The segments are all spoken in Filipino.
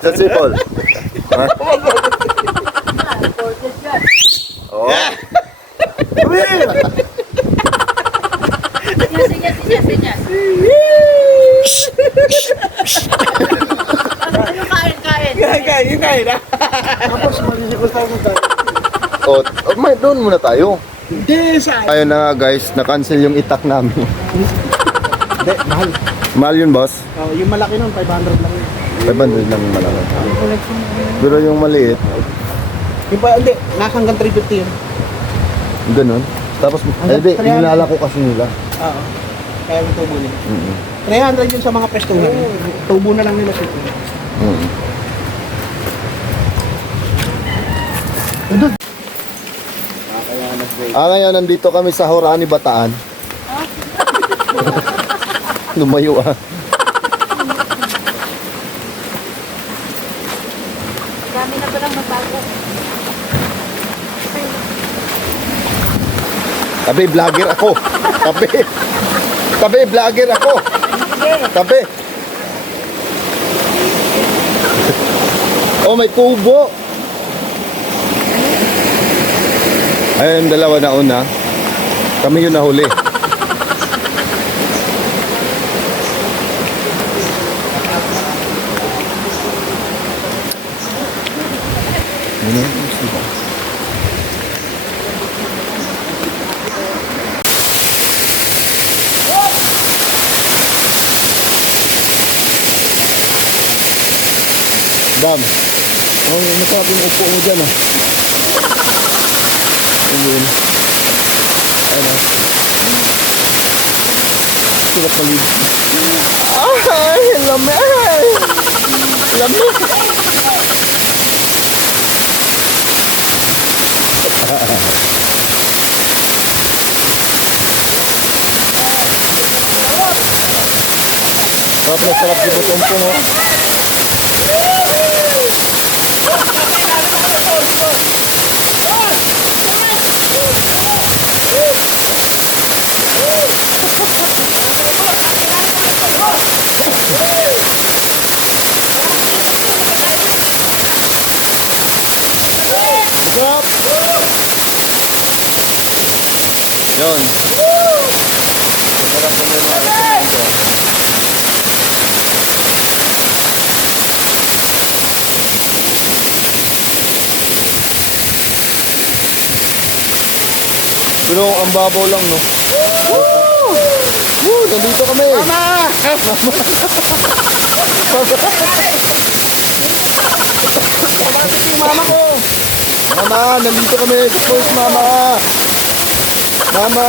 Sa sipol. Ha? Oh. Kain na. Tapos malisikos tayo ng dahil. Oh, may doon muna tayo. Hindi, sa... Ayun na nga guys, na-cancel yung itak namin. Hindi, mahal. Mahal yun, boss. Yung malaki nun, 500 lang yun. 500 lang yung malaki. Pero yung maliit, Yung pa, hindi, nasa hanggang 350 yun. ganun. Tapos, di, hinala ko kasi nila. Oo. Kaya yung tubo nila. 300 Mm-hmm. yun sa mga pestuhan. Tubo na lang nila siya. Ngayon, nandito kami sa Horani, Bataan. Lumayo ah. Dami na palang magbago. Tabi, vlogger ako. Tabi. Tabi, vlogger ako. Tabi. Oh, may kubo. Ayun, dalawa na una. Kami yung nahuli. Dam. Oh, masarap yung upo mo dyan ah. Ayun. Ayun ah. Sarap palig. Ay, lamay! Lamay! Sarap na sarap si Butong po. Stop! Yun. Sarap na yun mga ito. Pero ang babaw lang, no? Woo! Woo! Nandito kami! Mama! Bakit yung mama ko? Mama, nandito kami. First, mama. Mama.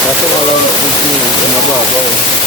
Kaso walang gusto sa mababaw.